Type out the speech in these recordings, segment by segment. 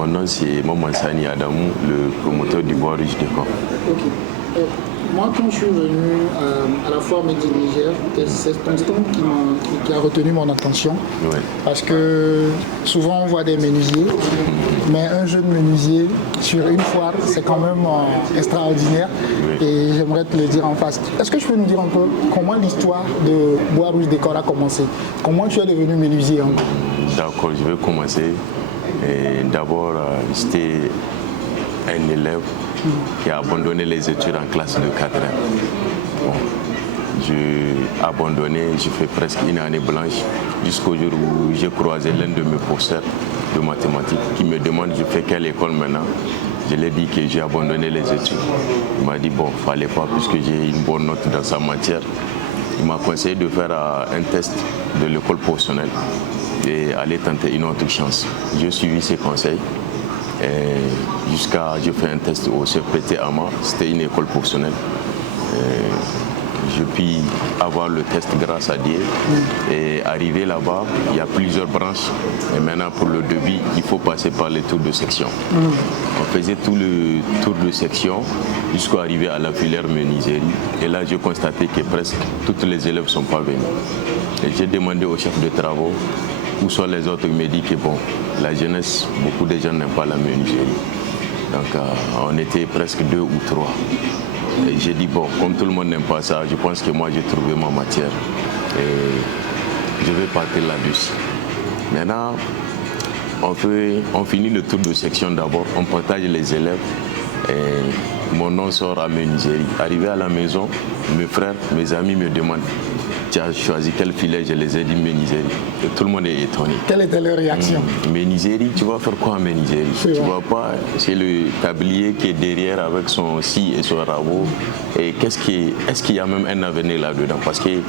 Mon nom c'est Maman Sani Adamou, le promoteur du Bois Rouge Décor. Ok. Moi, quand je suis venu à la foire Made in Niger, c'est ton stand qui a retenu mon attention. Ouais. Parce que souvent on voit des menuisiers, mais un jeune menuisier sur une foire, c'est quand même extraordinaire. Oui. Et j'aimerais te le dire en face. Est-ce que tu peux nous dire un peu comment l'histoire de Bois Rouge Décor a commencé? Comment tu es devenu menuisier? D'accord, je vais commencer. D'abord, j'étais un élève qui a abandonné les études en classe de 4e. Bon, j'ai abandonné, j'ai fait presque une année blanche jusqu'au jour où j'ai croisé l'un de mes professeurs de mathématiques qui me demande je fais quelle école maintenant. Je lui ai dit que j'ai abandonné les études. Il m'a dit bon, il ne fallait pas puisque j'ai une bonne note dans sa matière. Il m'a conseillé de faire un test de l'école professionnelle et aller tenter une autre chance. J'ai suivi ses conseils. Jusqu'à j'ai fait un test au CPT AMA, c'était une école professionnelle. J'ai pu avoir le test grâce à Dieu. Et arrivé là-bas, il y a plusieurs branches. Et maintenant, pour le débit, il faut passer par les tours de section. On faisait tout le tour de section jusqu'à arriver à la filière menuiserie. Et là, j'ai constaté que presque tous les élèves ne sont pas venus. Et j'ai demandé au chef de travaux où sont les autres. Il m'a dit que bon, la jeunesse, beaucoup de gens n'aiment pas la menuiserie. Donc, on était presque 2 ou 3. Et j'ai dit, bon, comme tout le monde n'aime pas ça, je pense que moi j'ai trouvé ma matière et je vais partir là-dessus. Maintenant, on finit le tour de section d'abord, on partage les élèves et mon nom sort à menuiserie. Arrivé à la maison, mes frères, mes amis me demandent, tu as choisi quel filet? Je les ai dit menuiserie. Et tout le monde est étonné. Quelle était leur réaction? Menuiserie, tu vas faire quoi en menuiserie? Tu vois pas, c'est le tablier qui est derrière avec son scie et son rabot. Et est-ce qu'il y a même un avenir là-dedans? Parce qu'il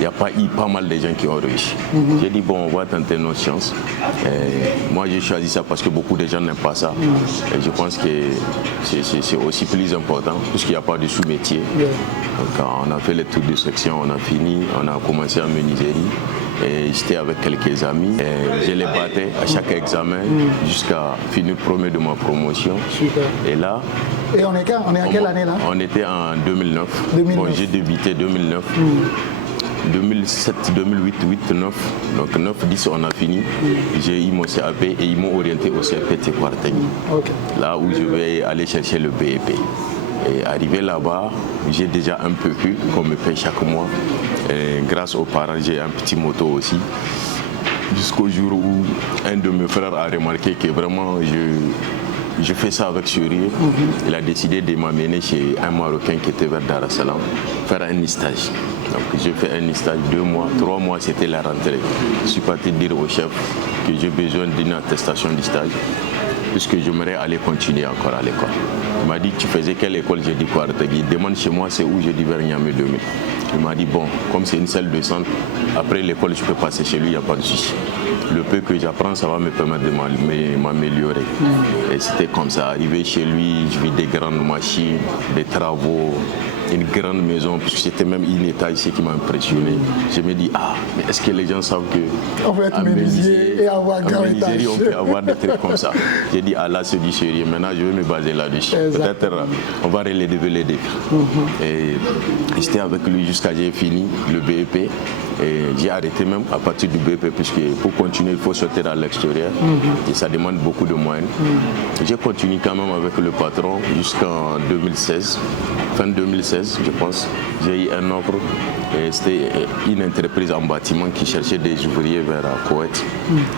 y a pas mal de gens qui ont réussi. J'ai dit bon, on va tenter notre chance. Et moi j'ai choisi ça parce que beaucoup de gens n'aiment pas ça. Et je pense que c'est aussi plus important puisqu'il n'y a pas de sous-métier. Donc on a fait les tours de section, on a fini, on a commencé en menuiserie. Et j'étais avec quelques amis. Et je les battais à chaque examen jusqu'à finir premier de ma promotion. Super. Et là. Et on est à quelle année là? On était en 2009. Bon, j'ai débuté 2009. 2007, 2008, 8, 9. Donc 9, 10, on a fini. J'ai eu mon CAP et ils m'ont orienté au CPT Quartet. Là où je vais aller chercher le BEP. Et arrivé là-bas, j'ai déjà un peu pu qu'on me paye chaque mois. Et grâce aux parents, j'ai un petit moto aussi. Jusqu'au jour où un de mes frères a remarqué que vraiment je fais ça avec sérieux. Il a décidé de m'amener chez un Marocain qui était vers Dar es Salaam, faire un stage. Donc j'ai fait un stage 2 mois, 3 mois c'était la rentrée. Je suis parti dire au chef que j'ai besoin d'une attestation du stage, puisque j'aimerais aller continuer encore à l'école. Il m'a dit tu faisais quelle école? J'ai dit Kouartegui. Il demande chez moi c'est où? J'ai dit vers Niamey 2000. Il m'a dit bon, comme c'est une salle de centre, après l'école je peux passer chez lui, il n'y a pas de souci. Le peu que j'apprends, ça va me permettre de m'améliorer. Et c'était comme ça, arrivé chez lui, je vis des grandes machines, des travaux, une grande maison, puisque c'était même une étage, ce qui m'a impressionné. Je me dis, mais est-ce que les gens savent que on peut être menuisier et avoir un grand étage? On peut avoir des trucs comme ça. J'ai dit, là c'est du sérieux, maintenant je vais me baser là-dessus. Peut-être on va relever les défis. Et j'étais avec lui jusqu'à j'ai fini le BEP. Et j'ai arrêté même à partir du BEP, puisque pour continuer, il faut sortir à l'extérieur. Et ça demande beaucoup de moyens. J'ai continué quand même avec le patron jusqu'en 2016. Fin 2016, je pense. J'ai eu un offre. C'était une entreprise en bâtiment qui cherchait des ouvriers vers Koweït.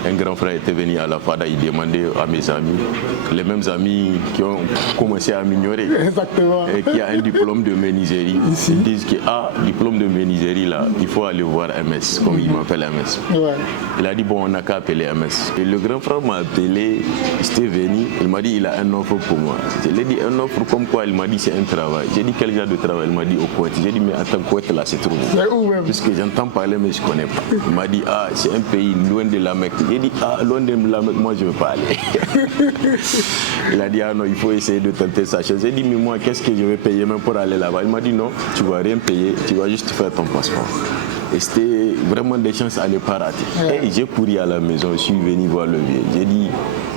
Un grand frère était venu à la FADA, il demandait à mes amis, les mêmes amis qui ont commencé à m'ignorer, et qui a un diplôme de menuiserie. Ils disent que diplôme de menuiserie là, il faut aller voir MS, comme il m'appelle MS. Il a dit bon, on n'a qu'à appeler MS. Et le grand frère m'a appelé, j'étais venu, il m'a dit il a un offre pour moi. Je lui ai dit un offre comme quoi? Il m'a dit c'est un travail. J'ai dit quel genre de travail? Il m'a dit au Koweït. J'ai dit mais attends, Koweït là c'est trop. Puisque j'entends parler mais je ne connais pas. Il m'a dit c'est un pays loin de la Mecque. J'ai dit loin de la Mecque, moi je ne veux pas aller. Il a dit non, il faut essayer de tenter sa chance. J'ai dit mais moi qu'est-ce que je vais payer même pour aller là-bas? Il m'a dit non, tu ne vas rien payer, tu vas juste faire ton passeport. Et c'était vraiment des chances à ne pas rater. Et j'ai couru à la maison, je suis venu voir le vieux. J'ai dit,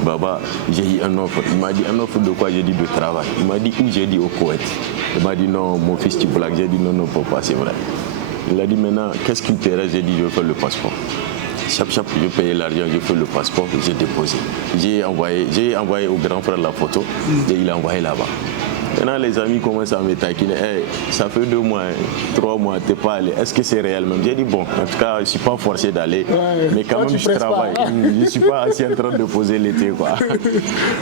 Baba, j'ai eu un offre. Il m'a dit, un offre de quoi? J'ai dit, de travail. Il m'a dit, où? J'ai dit, au Koweït. Il m'a dit, non, mon fils, tu blagues. J'ai dit, non, non, papa, c'est vrai. Il a dit, maintenant, qu'est-ce qui te reste? J'ai dit, je veux faire le passeport. Chap, je payais l'argent, je fais le passeport, j'ai déposé. J'ai envoyé au grand frère la photo et il a envoyé là-bas. Maintenant, les amis commencent à me taquiner. Hey, ça fait 2 mois, 3 mois, t'es pas allé. Est-ce que c'est réel même? J'ai dit, bon, en tout cas, je ne suis pas forcé d'aller. Mais quand même, je travaille. Je ne suis pas assis en train de poser l'été, quoi.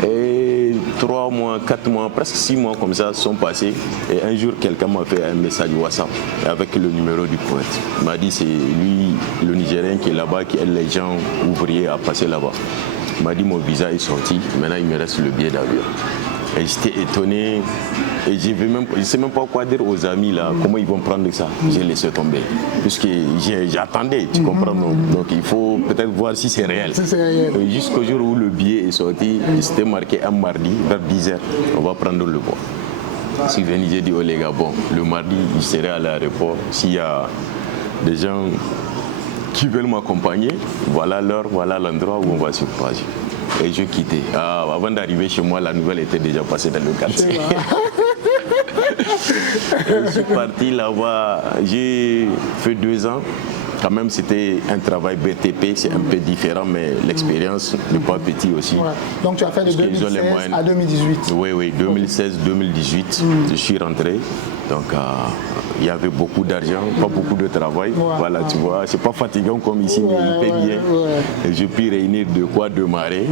Et 3 mois, 4 mois, presque 6 mois comme ça sont passés. Et un jour, quelqu'un m'a fait un message WhatsApp avec le numéro du Koweït. Il m'a dit, c'est lui, le Nigérien qui est là-bas, qui aide les gens ouvriers à passer là-bas. Il m'a dit, mon visa est sorti. Maintenant, il me reste le billet d'avion. Et j'étais étonné et je ne sais même pas quoi dire aux amis là, comment ils vont prendre ça. J'ai laissé tomber. Puisque j'attendais, tu comprends non? Donc il faut peut-être voir si c'est réel. Jusqu'au jour où le billet est sorti, c'était marqué un mardi vers 10h, on va prendre le vol. Je suis venu, j'ai dit aux les gars, bon, le mardi, je serai à l'aéroport. S'il y a des gens qui veulent m'accompagner, voilà l'heure, voilà l'endroit où on va se passer. Et je quittais. Avant d'arriver chez moi, la nouvelle était déjà passée dans le quartier. Je suis parti là-bas, j'ai fait 2 ans. Quand même, c'était un travail BTP, c'est un peu différent, mais l'expérience n'est pas petite aussi. Ouais. Donc, tu as fait de 2016 à 2018. Oui, 2016-2018, je suis rentré. Donc, il y avait beaucoup d'argent, pas beaucoup de travail. Voilà, tu vois, c'est pas fatigant comme ici, mais il paye bien. Et j'ai pu réunir de quoi démarrer.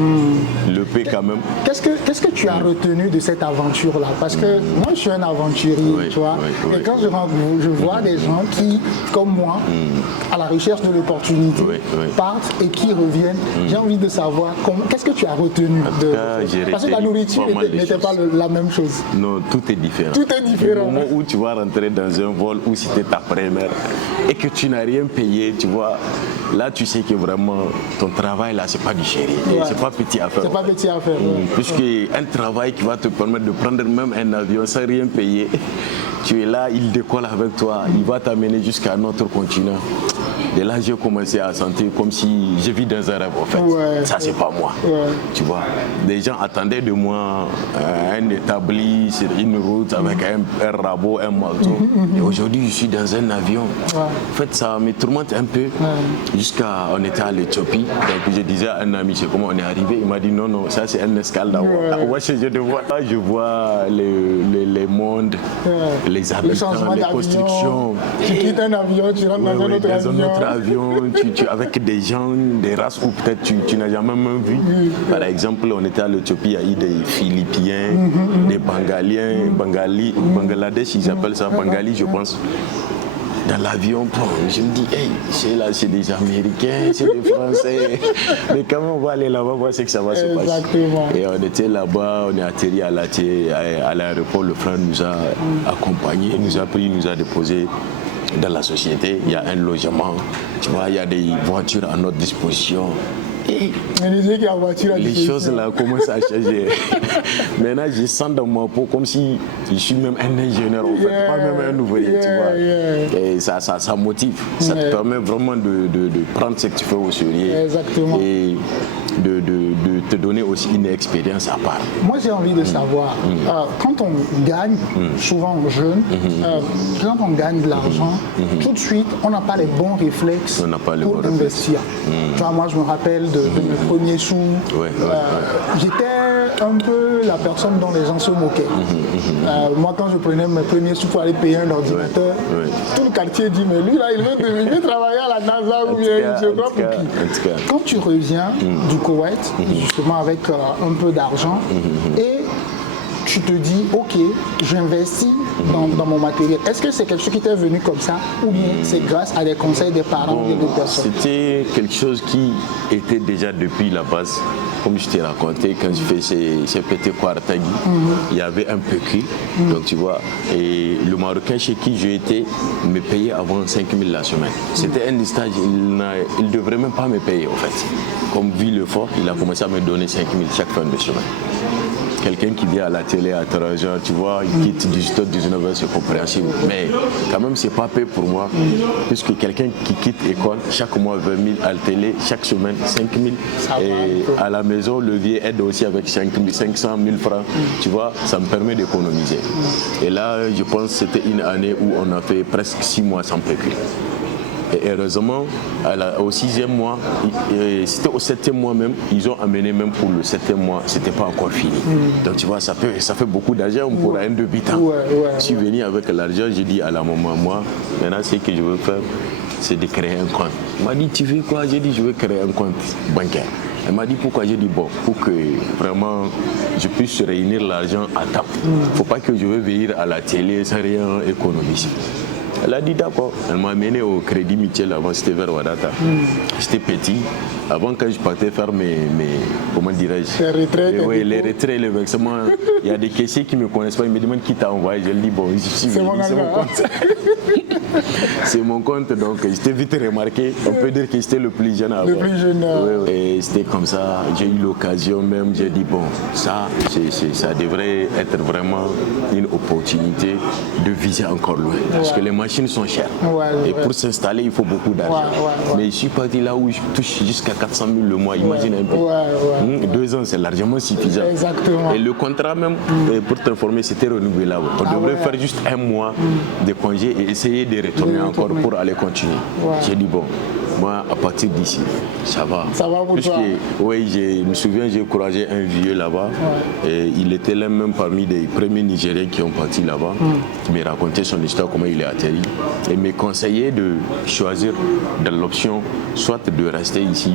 Le paie quand même. Qu'est-ce que tu as retenu de cette aventure-là? Parce que moi, je suis un aventurier, tu vois. Et quand je vois des gens qui, comme moi, à la recherche de l'opportunité, partent et qui reviennent, j'ai envie de savoir qu'est-ce que tu as retenu de... Parce que la nourriture n'était pas la même chose. Non, tout est différent. Tout est différent. Au moment où tu vas rentrer dans un vol où c'était ta première et que tu n'as rien payé, tu vois, là tu sais que vraiment ton travail là, c'est pas du chéri, c'est pas petit à faire. C'est pas petit à faire. Puisque un travail qui va te permettre de prendre même un avion sans rien payer, tu es là, il décolle avec toi, il va t'amener jusqu'à notre continent. Et là, j'ai commencé à sentir comme si je vis dans un rêve, en fait. Ça, c'est pas moi. Tu vois, des gens attendaient de moi un établi sur une route avec un rabot, un marteau. Et aujourd'hui, je suis dans un avion. En fait, ça me tourmente un peu. Jusqu'à, on était à l'Éthiopie. Donc, je disais à un ami, c'est comment on est arrivé. Il m'a dit, non, non, ça, c'est un escale d'abord. Je vois les mondes, les habitants, les constructions. Tu quittes un avion, tu rentres dans un autre avion. Avec des gens, des races où peut-être tu n'as jamais même vu. Par exemple, on était à l'Éthiopie, il y a eu des Philippiens, des Bengaliens, Bangladesh, ils appellent ça Bengali, je pense. Dans l'avion, je me dis, hey, c'est des Américains, c'est des Français. Mais quand même, on va aller là-bas, voir ce que ça va se passer. Et on était là-bas, on est atterri à l'aéroport, le frère nous a accompagnés, nous a pris, nous a déposés dans la société. Il y a un logement, tu vois, il y a des voitures à notre disposition. Et les choses là commencent à changer. Maintenant, je sens dans ma peau comme si je suis même un ingénieur, en fait, pas même un ouvrier, tu vois. Et ça motive. Ça te permet vraiment de prendre ce que tu fais au sérieux. Et de te donner aussi une expérience à part. Moi, j'ai envie de savoir, quand on gagne, souvent jeune, quand on gagne de l'argent, tout de suite, on n'a pas les bons réflexes pour investir. Tu vois, moi, je me rappelle de mes premiers sous. J'étais un peu la personne dont les gens se moquaient. Moi, quand je prenais mes premiers sous pour aller payer un ordinateur, tout le quartier dit, mais lui, là, il veut travailler à la NASA ou bien je sais pas pour qui. Quand tu reviens du Koweït, justement avec un peu d'argent, et tu te dis, ok, j'investis dans mon matériel. Est-ce que c'est quelque chose qui t'est venu comme ça ou bien c'est grâce à des conseils des parents ou des personnes? C'était quelque chose qui était déjà depuis la base. Comme je t'ai raconté, quand je fais ces petits Kwartagi, il y avait un PQ, donc tu vois, et le Marocain chez qui j'étais me payait avant 5 000 la semaine. C'était un stage, il ne devrait même pas me payer en fait. Comme vu le fort, il a commencé à me donner 5 000 chaque fin de semaine. quelqu'un qui vient à la télé à 13h, tu vois, il quitte 18h, 19h, c'est compréhensible. Mais quand même, c'est pas payé pour moi, puisque quelqu'un qui quitte l'école, chaque mois 20 000 à la télé, chaque semaine 5 000. Et à la maison, le vieux aide aussi avec 500 000 francs. Tu vois, ça me permet d'économiser. Et là, je pense que c'était une année où on a fait presque 6 mois sans pécule. Et heureusement, au 6e mois, c'était au 7e mois même, ils ont amené même pour le 7e mois, c'était pas encore fini. Donc tu vois, ça fait beaucoup d'argent pour un débutant. Je suis venu avec l'argent, j'ai dit à la maman, moi, maintenant ce que je veux faire, c'est de créer un compte. Elle m'a dit, tu veux quoi? J'ai dit, je veux créer un compte bancaire. Elle m'a dit pourquoi. J'ai dit bon, pour que vraiment je puisse réunir l'argent à temps. Il ne faut pas que je veux venir à la télé sans rien économiser. Elle a dit d'accord. Elle m'a amené au Crédit Mutuel avant, c'était vers Wadata. J'étais petit. Avant, quand je partais faire mes comment dirais-je, les retraites. Oui, les retraits, les versements. Il y a des caissiers qui ne me connaissent pas, ils me demandent qui t'a envoyé. Je leur dis bon, c'est mon compte. C'est mon compte, donc j'étais vite remarqué. On peut dire que j'étais le plus jeune avant. Le plus jeune. Oui. Et c'était comme ça. J'ai eu l'occasion même, j'ai dit bon, ça devrait être vraiment une opportunité de viser encore loin. Parce que les machines sont chères. Et pour s'installer, il faut beaucoup d'argent. Mais je suis parti là où je touche jusqu'à 400 000 le mois. Imagine un peu. 2 ans, c'est largement suffisant. Exactement. Et le contrat même, pour t'informer, c'était renouvelable. On devrait faire juste 1 mois de congé et essayer de retourner encore pour aller continuer. J'ai dit bon, moi à partir d'ici, ça va. Ça va pour toi. Oui, je me souviens, j'ai croisé un vieux là-bas. Et il était l'un même parmi des premiers Nigériens qui ont parti là-bas. Il me racontait son histoire, comment il est atterri. Et me conseillait de choisir dans l'option soit de rester ici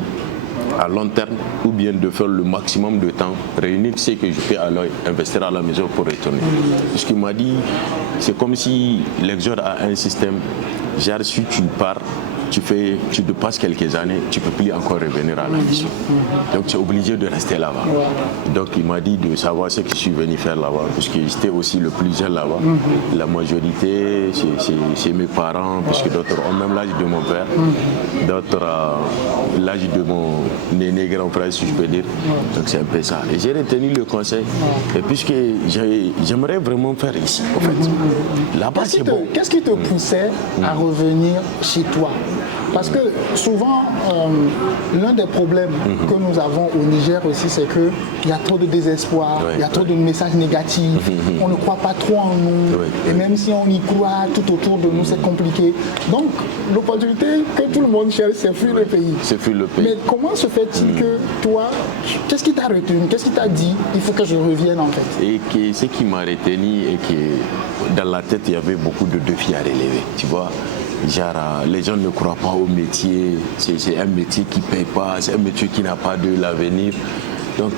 à long terme ou bien de faire le maximum de temps, réunir ce que je peux alors investir à la maison pour retourner. Ce qu'il m'a dit, c'est comme si l'exode a un système, genre si tu pars, tu te passes quelques années, tu ne peux plus encore revenir à la mission. Donc tu es obligé de rester là-bas. Donc il m'a dit de savoir ce que je suis venu faire là-bas, puisque j'étais aussi le plus jeune là-bas. La majorité, c'est mes parents, puisque d'autres ont même l'âge de mon père, d'autres l'âge de mon aîné grand frère, si je peux dire. Donc c'est un peu ça. Et j'ai retenu le conseil, et puisque j'aimerais vraiment faire ici, en fait. Là-bas, c'est bon. Qu'est-ce qui te poussait à revenir chez toi? Parce que souvent, l'un des problèmes que nous avons au Niger aussi, c'est qu'il y a trop de désespoir, il y a trop de messages négatifs, on ne croit pas trop en nous, et même si on y croit, tout autour de nous, c'est compliqué. Donc, l'opportunité que tout le monde cherche, c'est fuir le pays. C'est fuir le pays. Mais comment se fait-il que toi, qu'est-ce qui t'a retenu? Qu'est-ce qui t'a dit, il faut que je revienne en fait? Et ce qui m'a retenu est que dans la tête, il y avait beaucoup de défis à relever, tu vois. Genre, les gens ne croient pas au métier, c'est un métier qui ne paye pas, c'est un métier qui n'a pas de l'avenir. Donc,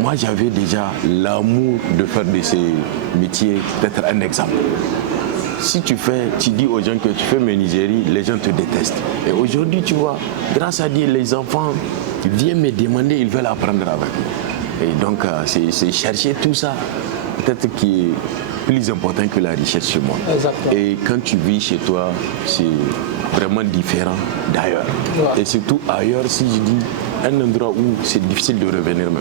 moi, j'avais déjà l'amour de faire de ces métiers, peut-être un exemple. Si tu dis aux gens que tu fais menuiserie, les gens te détestent. Et aujourd'hui, tu vois, grâce à Dieu, les enfants viennent me demander, ils veulent apprendre avec moi. Et donc, c'est chercher tout ça, peut-être qui est plus important que la richesse chez moi. Exactement. Et quand tu vis chez toi, c'est vraiment différent d'ailleurs. Et surtout ailleurs, si je dis un endroit où c'est difficile de revenir même.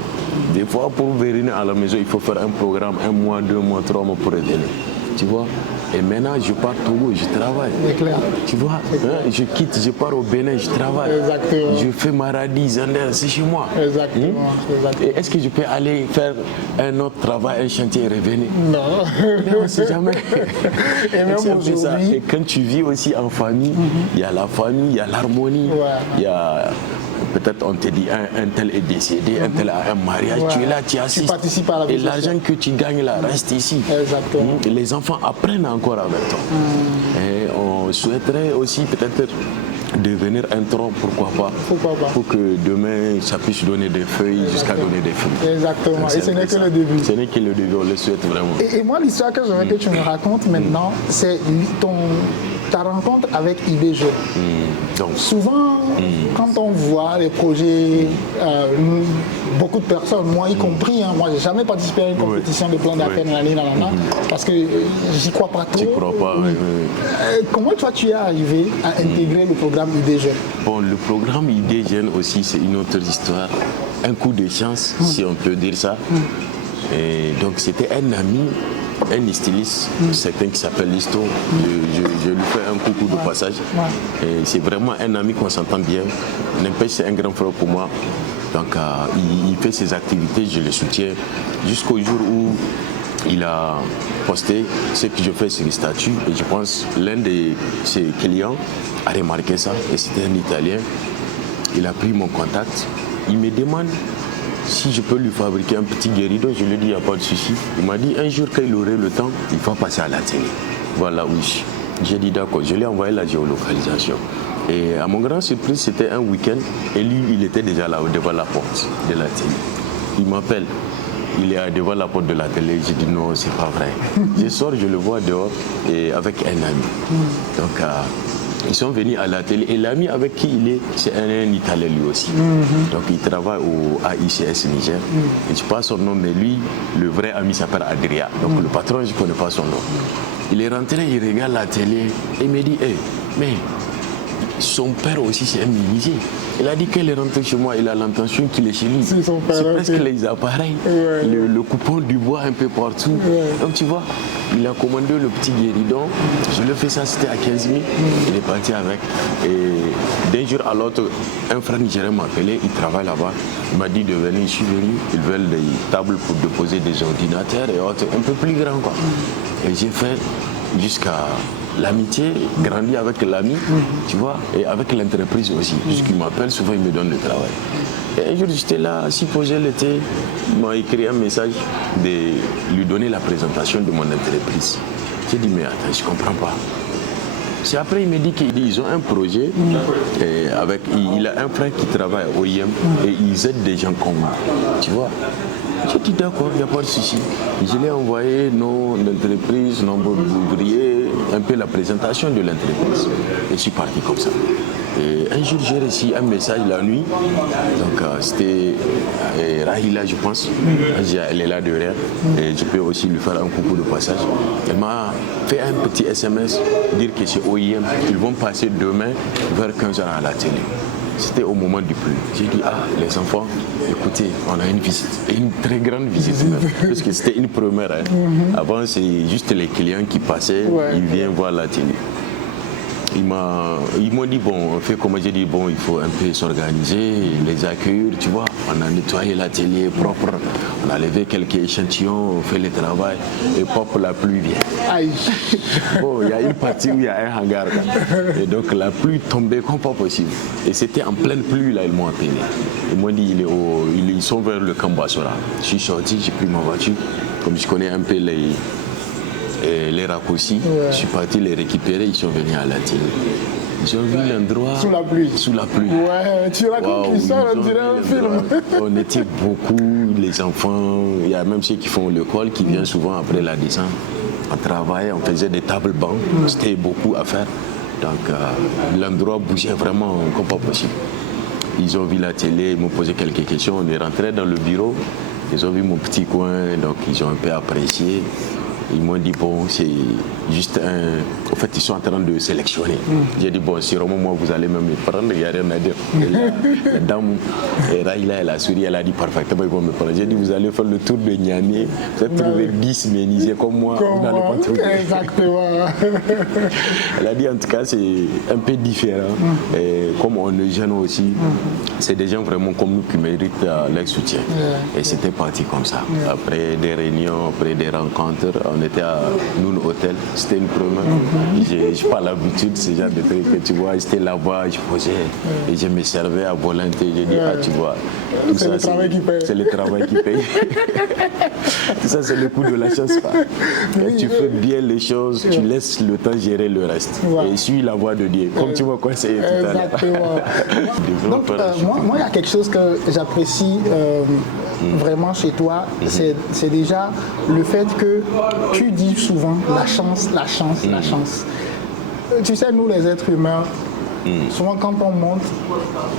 Des fois, pour venir à la maison, il faut faire un programme, 1 mois, 2 mois, 3 mois pour revenir. Tu vois? Et maintenant, je pars au Togo, je travaille. C'est clair. Tu vois, je quitte, je pars au Bénin, je travaille. Exactement. Je fais Maradi, Zander, c'est chez moi. Exactement. Et est-ce que je peux aller faire un autre travail, un chantier et revenir? Non. On ne sait jamais. Et même aujourd'hui. Et quand tu vis aussi en famille, il y a la famille, il y a l'harmonie, il y a... Peut-être on te dit un tel est décédé, un tel a un mariage, tu es là, tu assistes. Tu participes à la vie. Et l'argent que tu gagnes là reste ici. Exactement. Et les enfants apprennent encore avec toi. Et on souhaiterait aussi peut-être devenir un tronc, pourquoi pas. Pour que demain ça puisse donner des feuilles jusqu'à donner des fruits. Exactement. Et ce n'est que le début. Ce n'est que le début, on le souhaite vraiment. Et moi, l'histoire que j'aimerais que tu me racontes maintenant, c'est ta rencontre avec IBG. Donc, souvent, quand on voit les projets, beaucoup de personnes, moi y compris, moi j'ai jamais participé à une compétition de plan d'affaires parce que j'y crois pas trop. Tu crois pas, comment toi tu es arrivé à intégrer le programme IDG? Bon, le programme IDG aussi, c'est une autre histoire. Un coup de chance, si on peut dire ça. Et donc c'était un ami, un styliste, certain qui s'appelle Listo. Je lui fais un coucou de passage. Et c'est vraiment un ami qu'on s'entend bien. N'empêche, c'est un grand frère pour moi. Donc il fait ses activités, je le soutiens jusqu'au jour où il a posté ce que je fais sur les statuts. Et je pense l'un de ses clients a remarqué ça. Et c'était un Italien. Il a pris mon contact. Il me demande si je peux lui fabriquer un petit guéridon. Je lui ai dit, il n'y a pas de souci. Il m'a dit, un jour, quand il aurait le temps, il va passer à l'atelier. Voilà, oui. J'ai dit, d'accord. Je lui ai envoyé la géolocalisation. Et à mon grand surprise, c'était un week-end. Et lui, il était déjà là, devant la porte de l'atelier. Il m'appelle. Il est devant la porte de l'atelier. J'ai dit, non, c'est pas vrai. Je sors, je le vois dehors et avec un ami. Donc, ils sont venus à l'atelier et l'ami avec qui il est, c'est un Italien lui aussi. Donc il travaille au AICS Niger. Et je ne sais pas son nom, mais lui, le vrai ami s'appelle Adria. Donc le patron, je ne connais pas son nom. Il est rentré, il regarde l'atelier et il me dit, hey, mais son père aussi c'est un menuisier. Il a dit qu'il est rentré chez moi, il a l'intention qu'il est chez lui. C'est presque les appareils, le coupon du bois un peu partout. Donc tu vois, il a commandé le petit guéridon. Je lui ai fait ça, c'était à 15 000. Il est parti avec. Et d'un jour à l'autre, un frère nigérien m'a appelé, il travaille là-bas. Il m'a dit de venir, je suis venu. Ils veulent des tables pour déposer des ordinateurs et autres, un peu plus grands quoi. Et j'ai fait jusqu'à l'amitié, grandi avec l'ami, tu vois, et avec l'entreprise aussi. Puisqu'il m'appelle, souvent il me donne le travail. Et un jour j'étais là, assis posé l'été, il m'a écrit un message de lui donner la présentation de mon entreprise. J'ai dit, mais attends, je ne comprends pas. C'est après, il me dit qu'ils ont un projet, et il a un frère qui travaille au IM et ils aident des gens comme moi, tu vois. J'ai dit d'accord, il n'y a pas de souci. Je l'ai envoyé nos entreprises, nombre d'ouvriers, un peu la présentation de l'entreprise. Et je suis parti comme ça. Et un jour, j'ai reçu un message la nuit. Donc, c'était Rahila, je pense. Elle est là derrière. Et je peux aussi lui faire un coucou de passage. Elle m'a fait un petit SMS, dire que c'est OIM. Ils vont passer demain vers 15h à la télé. C'était au moment du pluie. J'ai dit, les enfants, écoutez, on a une visite, une très grande visite même, parce que c'était une première. Hein. Avant, c'est juste les clients qui passaient, ils viennent voir la télé. Ils m'ont dit, bon, on fait comme j'ai dit, bon, il faut un peu s'organiser, les accueillir, tu vois. On a nettoyé l'atelier propre, on a levé quelques échantillons, on fait le travail, et pop, la pluie vient. Aïe. Bon, il y a une partie où il y a un hangar, et donc la pluie tombait comme pas possible. Et c'était en pleine pluie, là, ils m'ont appelé. Ils m'ont dit, ils sont vers le camp Bassora. Je suis sorti, j'ai pris ma voiture, comme je connais un peu les raccourcis, je suis parti les récupérer, ils sont venus à l'atelier. Ils ont vu l'endroit sous la pluie. Sous la pluie. Ouais, tu racontes l'histoire, on dirait un film. On était beaucoup, les enfants, il y a même ceux qui font l'école qui viennent souvent après la descente. On travaillait, on faisait des tables bancs, c'était beaucoup à faire. Donc l'endroit bougeait vraiment comme pas possible. Ils ont vu la télé, ils m'ont posé quelques questions, on est rentré dans le bureau, ils ont vu mon petit coin, donc ils ont un peu apprécié. Ils m'ont dit, bon, c'est juste un... En fait, ils sont en train de sélectionner. J'ai dit, bon, si vraiment moi, vous allez même me prendre, il n'y a rien à dire. La dame, Rahila, elle a souri, elle a dit, parfaitement, ils vont me prendre. J'ai dit, vous allez faire le tour de Niamey, vous allez trouver 10 menuisiers comme moi, vous n'allez pas trouver. Exactement. Elle a dit, en tout cas, c'est un peu différent. Et comme on est jeunes aussi, c'est des gens vraiment comme nous qui méritent leur soutien. Et c'était parti comme ça. Après des réunions, après des rencontres, on était à Noon Hotel, c'était une première. Je n'ai pas l'habitude de ce genre de trucs que tu vois, j'étais là-bas, je posais et je me servais à volonté. J'ai dit, tu vois, tout ça, c'est le travail qui paye. Tout ça, c'est le coup de la chance. Quand tu fais bien les choses, tu laisses le temps gérer le reste. Et suis la voie de Dieu, comme tu m'as conseillé tout à l'heure. Donc, moi, il y a quelque chose que j'apprécie vraiment chez toi, c'est déjà le fait que tu dis souvent la chance, la chance, la chance. Tu sais, nous les êtres humains, souvent quand on monte,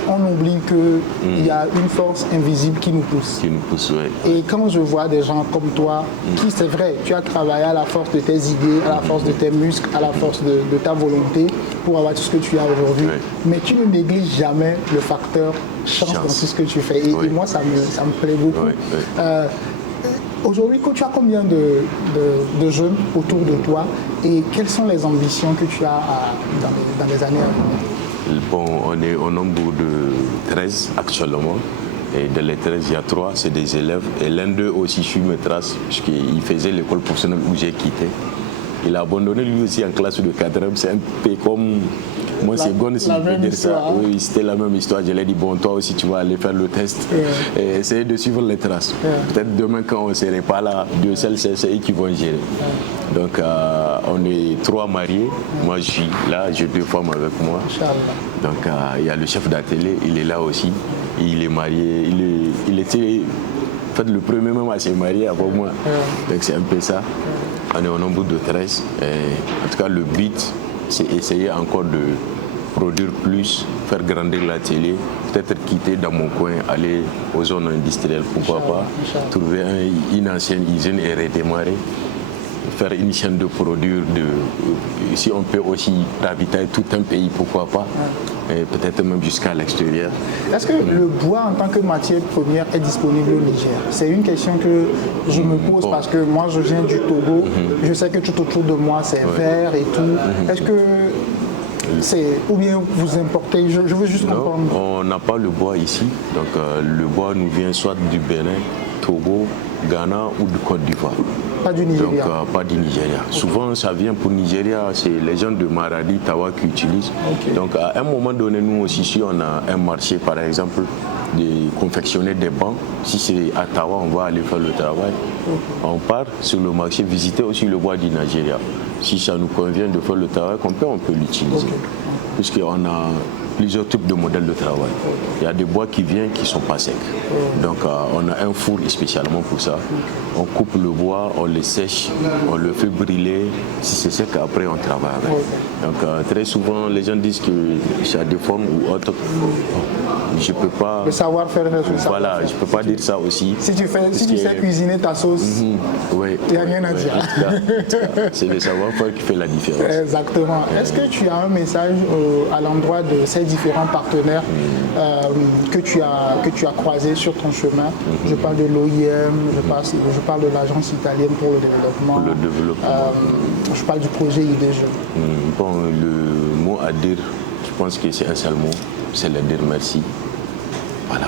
on oublie qu'il y a une force invisible qui nous pousse. Qui nous pousse, oui. Et quand je vois des gens comme toi, qui c'est vrai, tu as travaillé à la force de tes idées, à la force de tes muscles, à la force de ta volonté pour avoir tout ce que tu as aujourd'hui, mais tu ne négliges jamais le facteur chance dans tout ce que tu fais. Et moi, ça me plaît beaucoup. Aujourd'hui, tu as combien de jeunes autour de toi et quelles sont les ambitions que tu as dans les années à venir? Bon, on est au nombre de 13 actuellement. Et de les 13, il y a 3, c'est des élèves. Et l'un d'eux aussi suit mes traces, puisqu'il faisait l'école professionnelle où j'ai quitté. Il a abandonné lui aussi en classe de 4e. C'est un peu comme moi, c'est Gon, si je peux dire ça. Oui, c'était la même histoire. Je lui ai dit, bon, toi aussi, tu vas aller faire le test et essayer de suivre les traces. Peut-être demain, quand on ne serait pas là, Dieu seul sait, c'est eux qui vont gérer. Donc, on est 3 mariés. Moi, je suis là, j'ai 2 femmes avec moi. Donc, il y a le chef d'atelier, il est là aussi. Il est marié, il était en fait le premier même à se marier avant moi. Donc c'est un peu ça. On est au nombre de 13. Et en tout cas, le but, c'est essayer encore de produire plus, faire grandir l'atelier, peut-être quitter dans mon coin, aller aux zones industrielles, pourquoi pas, trouver une ancienne usine et redémarrer. Faire une chaîne de produire, si on peut aussi ravitailler tout un pays, pourquoi pas, et peut-être même jusqu'à l'extérieur. Est-ce que le bois en tant que matière première est disponible au Niger? C'est une question que je me pose parce que moi je viens du Togo, je sais que tout autour de moi c'est vert et tout. Est-ce que ou bien vous importez? Je veux juste comprendre. On n'a pas le bois ici, donc le bois nous vient soit du Bénin, Togo, Ghana ou du Côte d'Ivoire. Pas du Nigeria. Donc, pas du Nigeria. Souvent, ça vient pour Nigeria, c'est les gens de Maradi, Tawa qui utilisent. Donc, à un moment donné, nous aussi, si on a un marché, par exemple, de confectionner des bancs, si c'est à Tawa, on va aller faire le travail. On part sur le marché, visiter aussi le bois du Nigeria. Si ça nous convient de faire le travail on peut l'utiliser. Puisqu'on a plusieurs types de modèles de travail. Il y a des bois qui viennent qui ne sont pas secs. Donc on a un four spécialement pour ça. On coupe le bois, on le sèche, on le fait brûler. Si c'est sec, après on travaille avec. Donc très souvent les gens disent que ça déforme ou autre. Je peux pas. Le savoir-faire. Voilà, je peux pas dire ça aussi. Si tu sais cuisiner ta sauce, il n'y a rien à dire. C'est le savoir-faire qui fait la différence. Exactement. Est-ce que tu as un message à l'endroit de ces différents partenaires que tu as croisés sur ton chemin? Je parle de l'OIM, je parle de l'Agence italienne pour le développement. Je parle du projet IDG. Bon, le mot à dire, je pense que c'est un seul mot, c'est leur dire merci. Voilà.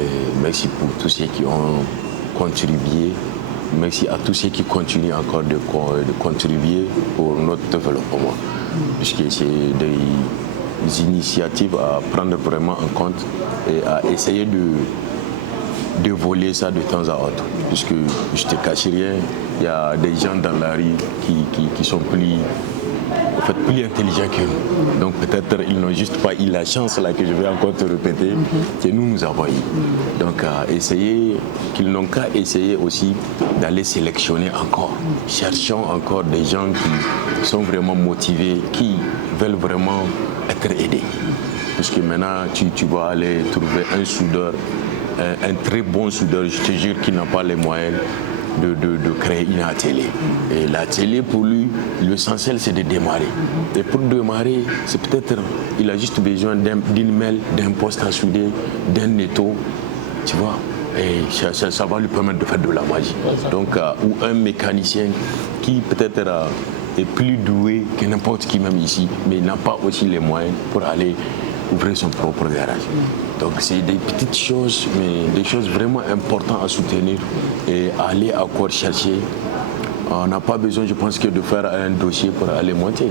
Et merci pour tous ceux qui ont contribué. Merci à tous ceux qui continuent encore de contribuer pour notre développement. Puisque c'est des initiatives à prendre vraiment en compte et à essayer de voler ça de temps à autre. Puisque je ne te cache rien, il y a des gens dans la rue qui sont plus intelligents que nous. Donc peut-être ils n'ont juste pas eu la chance, là que je vais encore te répéter, que nous avons eu. Donc qu'ils n'ont qu'à essayer aussi d'aller sélectionner encore. Cherchons encore des gens qui sont vraiment motivés, qui veulent vraiment être aidés. Puisque maintenant tu vas aller trouver un soudeur, un très bon soudeur, je te jure, qui n'a pas les moyens de créer une atelier. Et l'atelier, pour lui, l'essentiel, c'est de démarrer. Et pour démarrer, c'est peut-être, il a juste besoin d'une mêle, d'un poste à souder, d'un étau, tu vois. Et ça va lui permettre de faire de la magie. Donc, ou un mécanicien qui peut-être est plus doué que n'importe qui même ici, mais n'a pas aussi les moyens pour aller ouvrir son propre garage. Donc c'est des petites choses, mais des choses vraiment importantes à soutenir et aller encore chercher. On n'a pas besoin, je pense, que de faire un dossier pour aller monter.